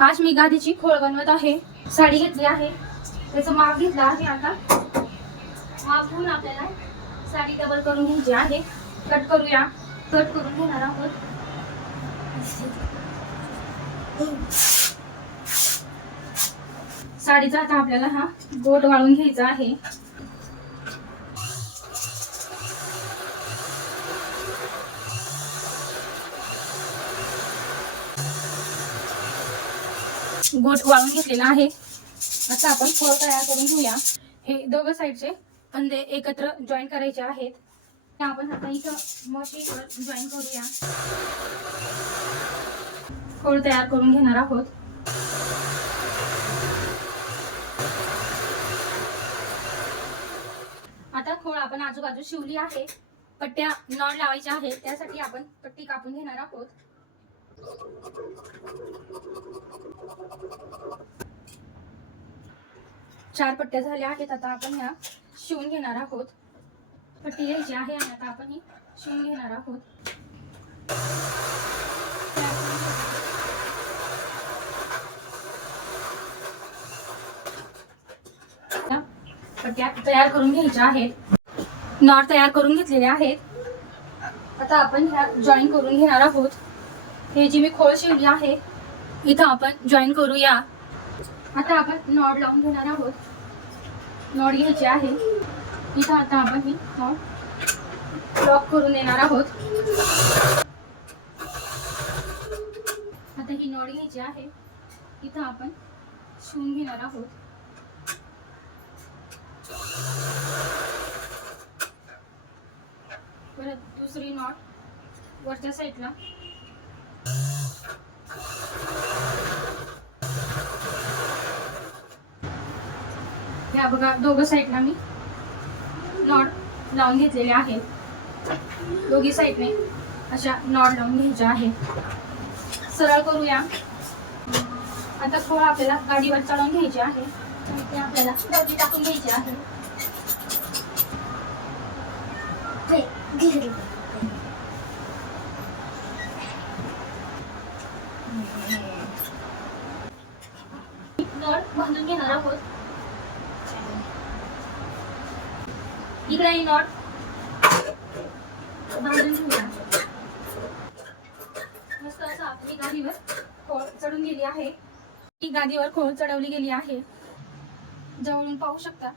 आज मी गादीची खोळ बनवत आहे. साडी घेतली आहे. त्याचं माप घेतलं आहे आता. माप घेऊन आपल्याला साडी डबल करून घ्यायची आहे. कट करूया. कट करून घेणार आहोत. साडीचा आता आपल्याला हा गोट वाळून घ्यायचा आहे. गोट वाळून घेतलेला आहे. आता आपण फळ तयार करून घेऊया. हे दोघं साईडचे कंदे एकत्र जॉईन करायचे आहेत. आपण आता इथं मशीनवर जॉईन करूया. फळ तयार करून घेणार आहोत. आता खोळ आपण आजूबाजू शिवली आहे. पट्ट्या नॉड लावायच्या आहेत. त्यासाठी आपण पट्टी कापून घेणार आहोत. चार पट्ट्या झाल्या आहेत आता आपण ह्या शिवून घेणार आहोत. पट्टी घ्यायची आहे आणि आता आपण ही शिवून घेणार आहोत. पट्ट्या तयार करून घ्यायच्या आहेत. नॉट तयार करून घेतलेले आहेत. आता आपण ह्या जॉईन करून घेणार आहोत. हे जी मी खोळ शिवली आहे इथं आपण जॉईन करूया. आता आपण नॉड लावून घेणार आहोत. नॉड घ्यायची आहे. इथं आता आपण ही नॉड लॉक करून देणार आहोत. आता ही नॉड घ्यायची आहे. इथं आपण शिवून घेणार आहोत. परत दुसरी नॉट वरच्या साईडला या बघा दोघं साईडला मी नॉट लावून घेतलेले आहेत. दोघी साईडने अशा नॉट लावून घ्यायच्या आहेत. सरळ करूया. आता खोळ आपल्याला गाडीवर चढवून घ्यायचे आहे. ते आपल्याला टाकून घ्यायची आहे. नॉट बांधून घेणार आहोत. इकडे नॉट बांधून घेऊया. मस्त असा आपली गादीवर खोळ चढून गेली आहे. ही गादीवर खोळ चढवली गेली आहे. जवळून पाहू शकता.